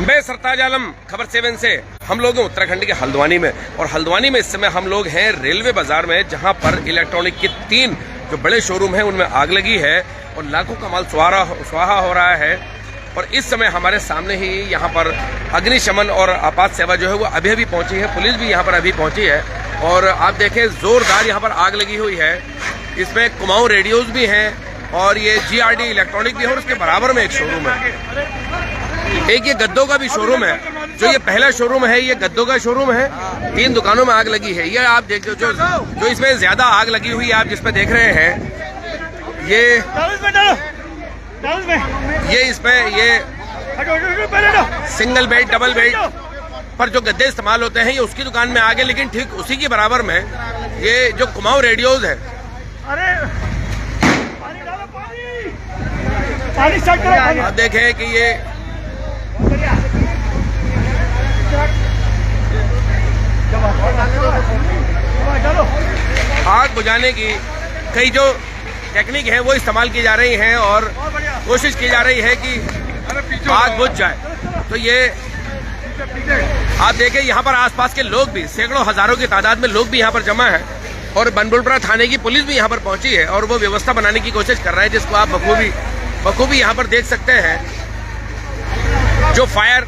मैं सरताज आलम, खबर 7 से। हम लोग हैं उत्तराखंड के हल्द्वानी में, और हल्द्वानी में इस समय हम लोग हैं रेलवे बाजार में, जहां पर इलेक्ट्रॉनिक के 3 जो बड़े शोरूम हैं उनमें आग लगी है और लाखों का माल स्वाहा हो रहा है। और इस समय हमारे सामने ही यहाँ पर अग्निशमन और आपात सेवा जो है वो अभी अभी पहुंची है, पुलिस भी यहाँ पर अभी पहुंची है। और आप देखें जोरदार यहाँ पर आग लगी हुई है। इसमें कुमाऊं रेडियोज भी हैं और ये GRD इलेक्ट्रॉनिक भी है, और उसके बराबर में एक शोरूम है। एक ये गद्दों का भी शोरूम है। जो ये पहला शोरूम है ये गद्दों का शोरूम है। 3 दुकानों में आग लगी है। ये आप देख जो इसमें ज्यादा आग लगी हुई है, आप जिसमें देख रहे हैं ये इसमें ये सिंगल बेड, डबल बेड पर जो गद्दे इस्तेमाल होते हैं ये उसकी दुकान में आगे, लेकिन ठीक उसी के बराबर में ये जो कुमाऊं रेडियोज है। आप देखें कि ये आग बुझाने की कई जो टेक्निक है वो इस्तेमाल की जा रही है और कोशिश की जा रही है कि आग बुझ जाए। तो ये आप देखें यहाँ पर आसपास के लोग भी, सैकड़ों हजारों की तादाद में लोग भी यहाँ पर जमा है, और बनबुलपुरा थाने की पुलिस भी यहाँ पर पहुंची है और वो व्यवस्था बनाने की कोशिश कर रहा है, जिसको आप बखूबी यहाँ पर देख सकते हैं। जो फायर,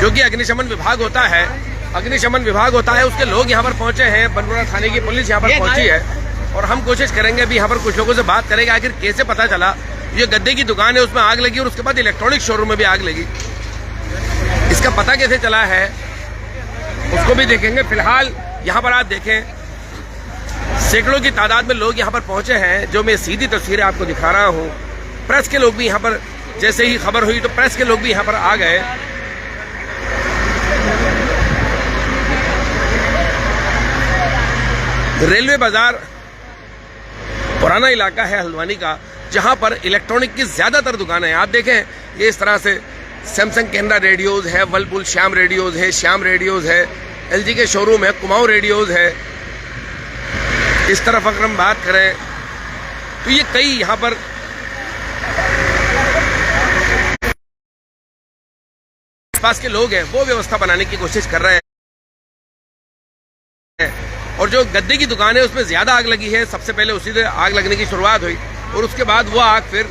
जो कि अग्निशमन विभाग होता है, उसके लोग यहाँ पर पहुंचे हैं। बनबुलपुरा थाने की पुलिस यहाँ पर पहुंची है और हम कोशिश करेंगे अभी यहाँ पर कुछ लोगों से बात करेंगे, आखिर कैसे पता चला ये गद्दे की दुकान है उसमें आग लगी और उसके बाद इलेक्ट्रॉनिक शोरूम में भी आग लगी, इसका पता कैसे चला है उसको भी देखेंगे। फिलहाल यहाँ पर आप देखें सैकड़ों की तादाद में लोग यहाँ पर पहुंचे हैं, जो मैं सीधी तस्वीरें आपको दिखा रहा हूँ। प्रेस के लोग भी यहाँ पर, जैसे ही खबर हुई तो प्रेस के लोग भी यहाँ पर आ गए। रेलवे बाजार पुराना इलाका है हल्द्वानी का, जहां पर इलेक्ट्रॉनिक की ज्यादातर दुकानें हैं। आप देखें ये इस तरह से सैमसंग कैनरा रेडियोज है, वर्लपूल श्याम रेडियोज है, LG के शोरूम है, कुमाऊं रेडियोज है। इस तरफ अगर हम बात करें तो ये कई यहाँ पर आसपास के लोग हैं वो व्यवस्था बनाने की कोशिश कर रहे हैं। और जो गद्दे की दुकान है उसमें ज्यादा आग लगी है, सबसे पहले उसी से आग लगने की शुरुआत हुई और उसके बाद वो आग फिर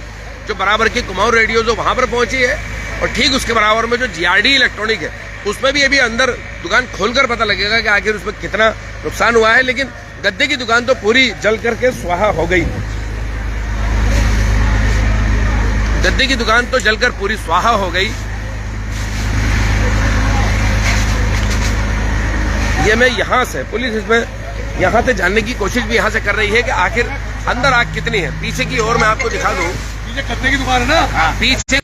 जो बराबर की कुमाऊं रेडियो जो वहां पर पहुंची है, और ठीक उसके बराबर में जो GRD इलेक्ट्रॉनिक है उसमें भी अभी अंदर दुकान खोलकर पता लगेगा कि आखिर उसमें कितना नुकसान हुआ है। लेकिन गद्दे की दुकान तो पूरी जल करके स्वाहा हो गई। गद्दे की दुकान तो जलकर पूरी स्वाहा हो गई। ये मैं यहाँ से, पुलिस इसमें यहाँ से जानने की कोशिश भी यहाँ से कर रही है कि आखिर अंदर आग कितनी है। पीछे की ओर मैं आपको दिखा दूं, पीछे गद्दे की दुकान है ना, पीछे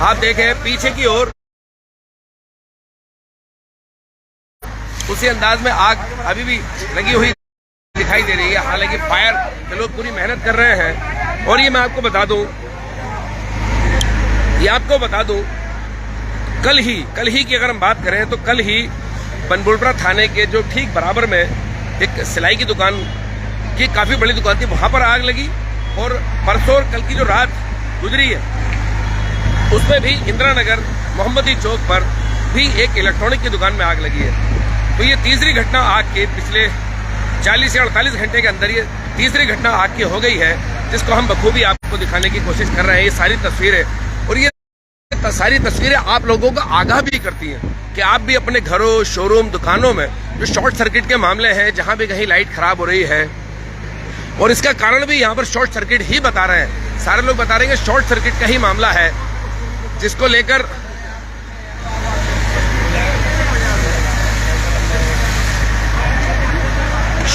आप देखें पीछे की ओर उसी अंदाज में आग अभी भी लगी हुई दिखाई दे रही है। हालांकि फायर के लोग पूरी मेहनत कर रहे हैं। और ये मैं आपको बता दूं, कल ही की अगर हम बात करें तो कल ही बनबुलपुरा थाने के जो ठीक बराबर में एक सिलाई की दुकान की काफी बड़ी दुकान थी, वहां पर आग लगी। और परसों और कल की जो रात गुजरी है उसमें भी इंदिरा नगर मोहम्मदी चौक पर भी एक इलेक्ट्रॉनिक की दुकान में आग लगी है। तो ये तीसरी घटना आग के पिछले 40 से 48 घंटे के अंदर ये तीसरी घटना आग की हो गई है, जिसको हम बखूबी आपको दिखाने की कोशिश कर रहे हैं। ये सारी तस्वीरें, और ये सारी तस्वीरें आप लोगों को आगाह भी करती हैं कि आप भी अपने घरों, शोरूम, दुकानों में जो शॉर्ट सर्किट के मामले हैं, जहां भी कहीं लाइट खराब हो रही है, और इसका कारण भी यहाँ पर शॉर्ट सर्किट ही बता रहे हैं। सारे लोग बता रहे हैं शॉर्ट सर्किट का ही मामला है, जिसको लेकर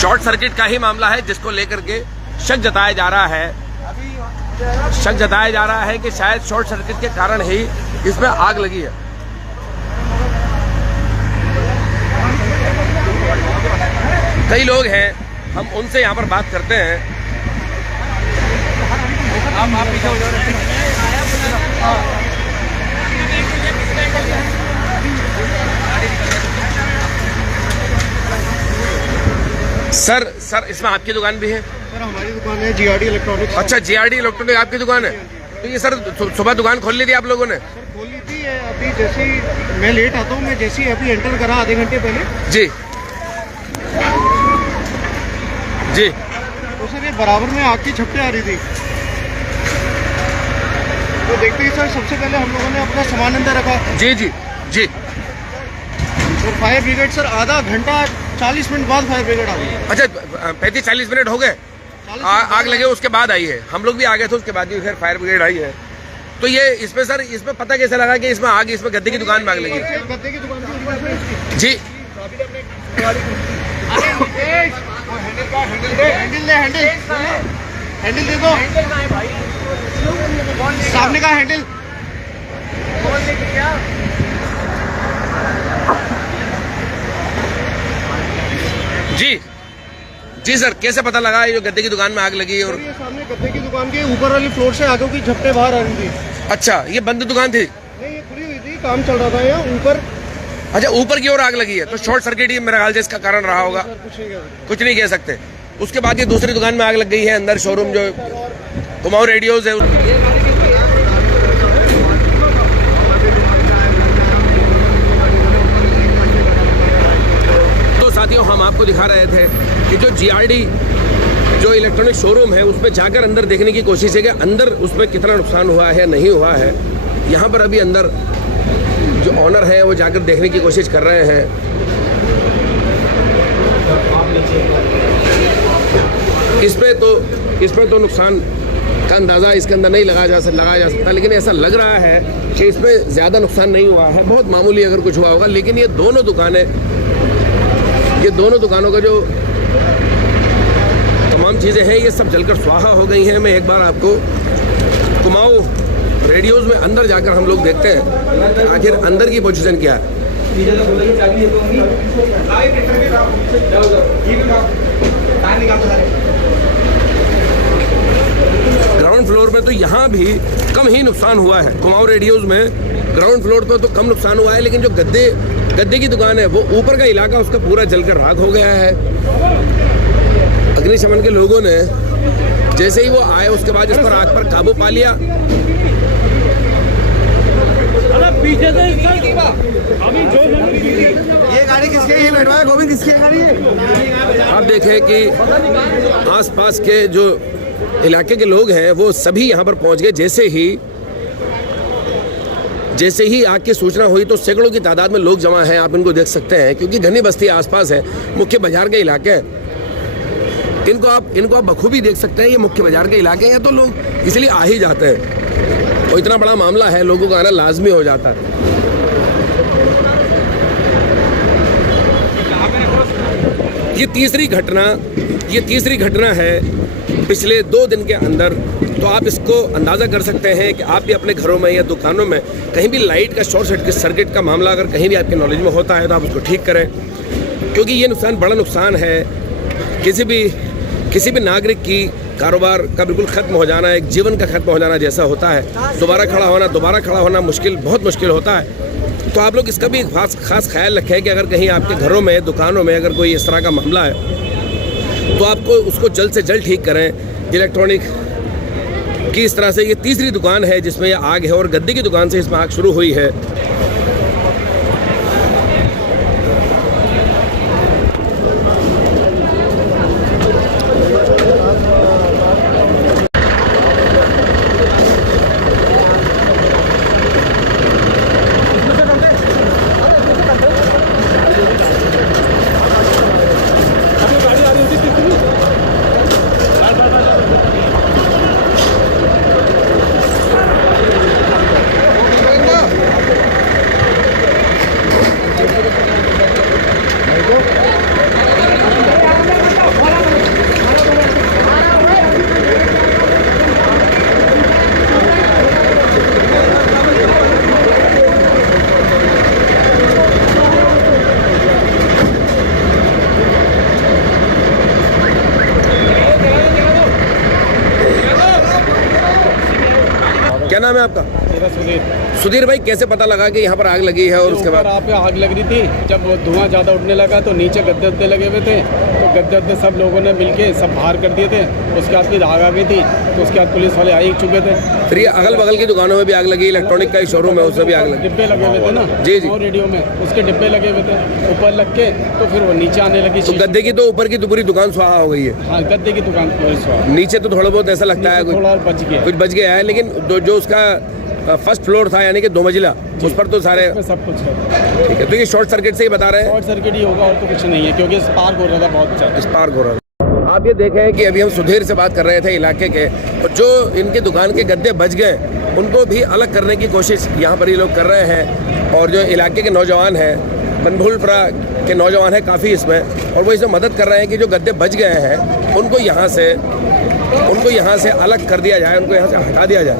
शॉर्ट सर्किट का ही मामला है, जिसको लेकर के शक जताया जा रहा है कि शायद शॉर्ट सर्किट के कारण ही इसमें आग लगी है। कई लोग हैं, हम उनसे यहाँ पर बात करते हैं। आप पीछे हो जाओ। सर इसमें आपकी दुकान भी है? सर हमारी दुकान है जीआरडी इलेक्ट्रॉनिक्स। अच्छा, जीआरडी इलेक्ट्रॉनिक आपकी दुकान है। तो ये सर सुबह दुकान खोल ली थी आप लोगों ने? सर खोल ली थी, अभी जैसे ही मैं लेट आता हूँ, मैं जैसे ही अभी एंटर करा आधे घंटे पहले जी जी, तो सर ये बराबर में आग की झपटे आ रही थी। तो देखते ही सर सबसे पहले हम लोगों ने अपना सामान अंदर रखा। जी जी जी। और फायर ब्रिगेड सर आधा घंटा 40 मिनट बाद फायर ब्रिगेड आ गई। अच्छा, 35-40 मिनट हो गए आग लगे, उसके बाद आई है। हम लोग भी आ गए थे, उसके बाद भी फिर फायर ब्रिगेड आई है। तो ये इसमें सर, इसमें पता कैसे लगा कि इसमें आग, इसमें गद्दे की दुकान में आग लगी? गद्दे की दुकान की जी। हैंडल दे दो, सामने का हैंडल। जी जी सर, कैसे पता लगा ये जो गद्दे की दुकान में आग लगी? और ये सामने गद्दे की दुकान के ऊपर वाली फ्लोर से आगे की झपटे बाहर आ रही थी। अच्छा, ये बंद दुकान थी? नहीं, ये खुली हुई थी, काम चल रहा था यहाँ ऊपर। अच्छा, ऊपर की ओर आग लगी है, तो शॉर्ट सर्किट ही मेरा ख्याल से इसका कारण रहा होगा। कुछ नहीं कह सकते। उसके बाद ये दूसरी दुकान में आग लग गई है, अंदर शोरूम जो कुमाऊं रेडियोज है। तो साथियों, हम आपको दिखा रहे थे कि जो जीआरडी जो इलेक्ट्रॉनिक शोरूम है, उसमें जाकर अंदर देखने की कोशिश है कि अंदर उसमें कितना नुकसान हुआ है, नहीं हुआ है। यहाँ पर अभी अंदर जो ऑनर है वो जाकर देखने की कोशिश कर रहे हैं। इसमें तो नुकसान का अंदाज़ा इसके अंदर नहीं लगाया जा सकता, लेकिन ऐसा लग रहा है कि इसमें ज़्यादा नुकसान नहीं हुआ है, बहुत मामूली अगर कुछ हुआ होगा। लेकिन ये दोनों दुकानों का जो तमाम चीज़ें हैं, ये सब जलकर स्वाहा हो गई हैं। मैं एक बार आपको कुमाऊं रेडियोज में अंदर जाकर हम लोग देखते हैं आखिर अंदर की पोजीशन क्या है। ग्राउंड फ्लोर में तो यहाँ भी कम ही नुकसान हुआ है। कुमाऊं रेडियोज में ग्राउंड फ्लोर पर तो कम नुकसान हुआ है, लेकिन जो गद्दे की दुकान है, वो ऊपर का इलाका उसका पूरा जलकर राख हो गया है। अग्निशमन के लोगों ने जैसे ही वो आए, उसके बाद इस पर आग पर काबू पा लिया। ये गाड़ी किसकी है? ये बैठवाया गोविंद किसकी गाड़ी है? आप देखें कि आसपास के जो इलाके के लोग हैं वो सभी यहाँ पर पहुँच गए। जैसे ही आग की सूचना हुई तो सैकड़ों की तादाद में लोग जमा हैं। आप इनको देख सकते हैं, क्योंकि घनी बस्ती आसपास है, मुख्य बाजार के इलाके हैं। इनको आप बखूबी देख सकते हैं, ये मुख्य बाजार के इलाके हैं, तो लोग इसलिए आ ही जाते हैं। और इतना बड़ा मामला है, लोगों का आना लाजमी हो जाता है। ये तीसरी घटना है पिछले 2 दिन के अंदर। तो आप इसको अंदाज़ा कर सकते हैं कि आप भी अपने घरों में या दुकानों में कहीं भी लाइट का शॉर्ट सर्किट का मामला अगर कहीं भी आपके नॉलेज में होता है तो आप उसको ठीक करें, क्योंकि ये बड़ा नुकसान है। किसी भी नागरिक की कारोबार का बिल्कुल ख़त्म हो जाना, एक जीवन का ख़त्म हो जाना जैसा होता है। दोबारा खड़ा होना बहुत मुश्किल होता है। तो आप लोग इसका भी खास ख्याल रखें कि अगर कहीं आपके घरों में, दुकानों में अगर कोई इस तरह का मामला है तो आपको उसको जल्द से जल्द ठीक करें। इलेक्ट्रॉनिक की इस तरह से ये तीसरी दुकान है जिसमें ये आग है, और गद्दे की दुकान से इसमें आग शुरू हुई है। है आपका? मेरा सुधीर। सुधीर भाई, कैसे पता लगा कि यहाँ पर आग लगी है और उसके बाद? आप पे आग लग रही थी, जब वो धुआं ज़्यादा उठने लगा तो नीचे गद्दे उद्दे लगे हुए थे, तो गद्दे उद्दे सब लोगों ने मिलके सब बाहर कर दिए थे। उसके बाद फिर आग आ गई थी, तो उसके बाद पुलिस वाले आ ही चुके थे। फिर ये अगल बगल की दुकानों में भी आग लगी, इलेक्ट्रॉनिक का शोरूम है उसमें भी आग लगी, डिब्बे लगे हुए थे ना जी जी, और रेडियो में उसके डिब्बे लगे हुए थे, ऊपर लग के तो फिर वो नीचे आने लगी। तो गद्दे की तो ऊपर की तो पूरी दुकान स्वाहा हो गई है। हाँ, गद्दे की दुकान पूरी स्वाहा। नीचे तो थोड़ा बहुत ऐसा लगता है थोड़ा बच गया, कुछ बच गया है, लेकिन जो उसका फर्स्ट फ्लोर था यानी कि 2 मंजिला, उस पर तो सारे सब कुछ है। ठीक है। तो ये शॉर्ट सर्किट से ही बता रहे हैं? शॉर्ट सर्किट ही होगा और तो कुछ नहीं है, क्योंकि स्पार्क हो रहा था बहुत ज़्यादा। स्पार्क हो रहा था। आप ये देखें कि अभी हम सुधीर से बात कर रहे थे इलाके के, और जो इनके दुकान के गद्दे बच गए उनको भी अलग करने की कोशिश यहाँ पर ये लोग कर रहे हैं। और जो इलाके के नौजवान हैं, बनभूलपुरा के नौजवान हैं काफ़ी इसमें, और वो इसमें मदद कर रहे हैं कि जो गद्दे बच गए हैं उनको यहाँ से अलग कर दिया जाए, उनको यहाँ से हटा दिया जाए।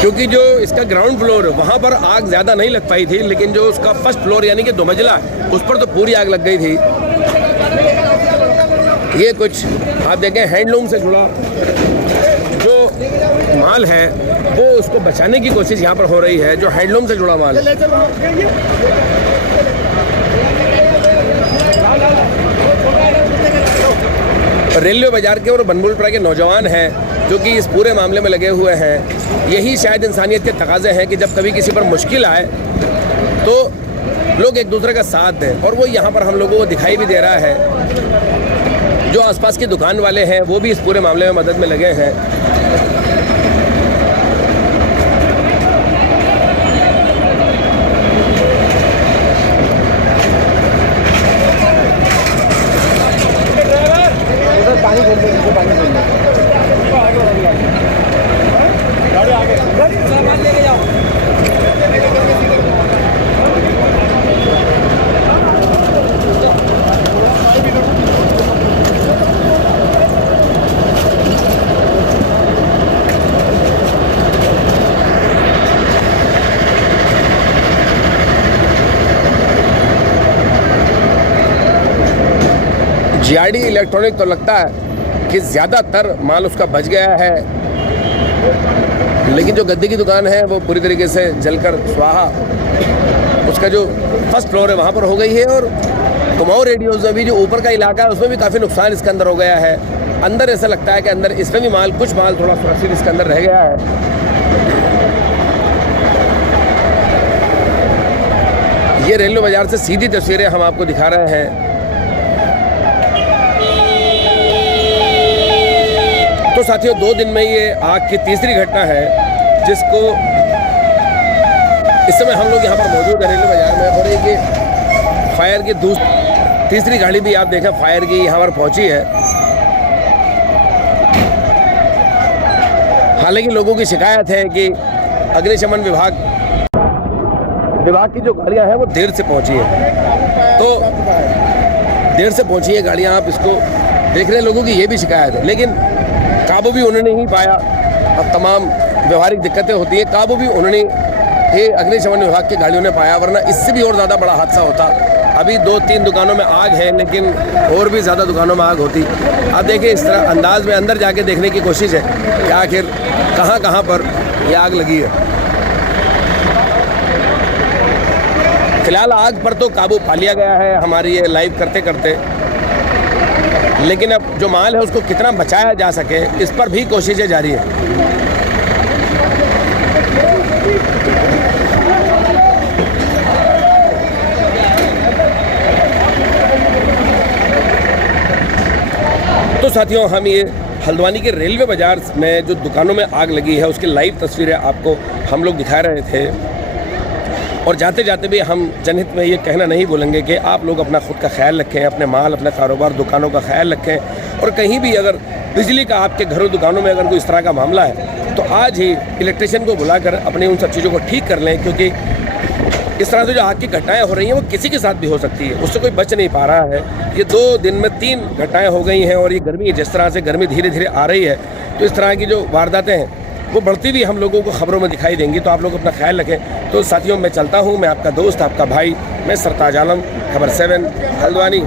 क्योंकि जो इसका ग्राउंड फ्लोर वहाँ पर आग ज़्यादा नहीं लग पाई थी, लेकिन जो उसका फर्स्ट फ्लोर यानी कि 2 मंजिला उस पर तो पूरी आग लग गई थी। ये कुछ आप देखें हैंडलूम से जुड़ा जो माल है वो उसको बचाने की कोशिश यहाँ पर हो रही है, जो हैंडलूम से जुड़ा माल है। रेलवे बाजार के और बनभूलपुरा के नौजवान हैं जो कि इस पूरे मामले में लगे हुए हैं। यही शायद इंसानियत के तकाजे हैं कि जब कभी किसी पर मुश्किल आए तो लोग एक दूसरे का साथ दें, और वो यहाँ पर हम लोगों को दिखाई भी दे रहा है। जो आसपास की दुकान वाले हैं वो भी इस पूरे मामले में मदद में लगे हैं। जीआरडी इलेक्ट्रॉनिक तो लगता है कि ज़्यादातर माल उसका बच गया है, लेकिन जो गद्दे की दुकान है वो पूरी तरीके से जलकर स्वाहा, उसका जो फर्स्ट फ्लोर है वहाँ पर हो गई है। और कुमाऊं रेडियोज़ में भी जो ऊपर का इलाका है उसमें भी काफ़ी नुकसान इसके अंदर हो गया है। अंदर ऐसा लगता है कि अंदर इसमें भी कुछ माल थोड़ा सुरक्षित इसके अंदर रह गया है। ये रेलवे बाजार से सीधी तस्वीरें हम आपको दिखा रहे हैं। तो साथियों, 2 दिन में ये आग की तीसरी घटना है जिसको इस समय हम लोग यहाँ पर मौजूद है रेलवे बाजार में। और एक फायर की तीसरी गाड़ी भी आप देखें फायर की यहाँ पर पहुँची है। हालांकि लोगों की शिकायत है कि अग्निशमन विभाग की जो गाड़ियाँ हैं वो देर से पहुँची है, तो देर से पहुँची है गाड़ियाँ, आप इसको देख रहे हैं। लोगों की ये भी शिकायत है, लेकिन काबू भी उन्होंने ही पाया। अब तमाम व्यवहारिक दिक्कतें होती हैं, काबू भी उन्होंने ही अग्निशमन विभाग की गाड़ियों ने पाया, वरना इससे भी और ज़्यादा बड़ा हादसा होता। अभी 2-3 दुकानों में आग है, लेकिन और भी ज़्यादा दुकानों में आग होती। आप देखिए इस तरह अंदाज में अंदर जाके देखने की कोशिश है कि आखिर कहाँ पर ये आग लगी है। फिलहाल आग पर तो काबू पा लिया गया है हमारी ये लाइव करते करते, लेकिन अब जो माल है उसको कितना बचाया जा सके इस पर भी कोशिशें जारी है। तो साथियों, हम ये हल्द्वानी के रेलवे बाजार में जो दुकानों में आग लगी है उसकी लाइव तस्वीरें आपको हम लोग दिखा रहे थे। और जाते जाते भी हम जनहित में ये कहना नहीं भूलेंगे कि आप लोग अपना खुद का ख्याल रखें, अपने माल, अपने कारोबार, दुकानों का ख्याल रखें। और कहीं भी अगर बिजली का आपके घरों दुकानों में अगर कोई इस तरह का मामला है तो आज ही इलेक्ट्रिशियन को बुलाकर अपनी उन सब चीज़ों को ठीक कर लें, क्योंकि इस तरह से जो आग की घटनाएं हो रही हैं वो किसी के साथ भी हो सकती है, उससे कोई बच नहीं पा रहा है। ये 2 दिन में 3 घटनाएँ हो गई हैं, और ये गर्मी जिस तरह से गर्मी धीरे धीरे आ रही है तो इस तरह की जो वारदातें हैं वो बढ़ती भी हम लोगों को खबरों में दिखाई देंगी। तो आप लोग अपना ख्याल रखें। तो साथियों, मैं चलता हूँ। मैं आपका दोस्त, आपका भाई, मैं सरताज आलम, खबर 7 हल्द्वानी।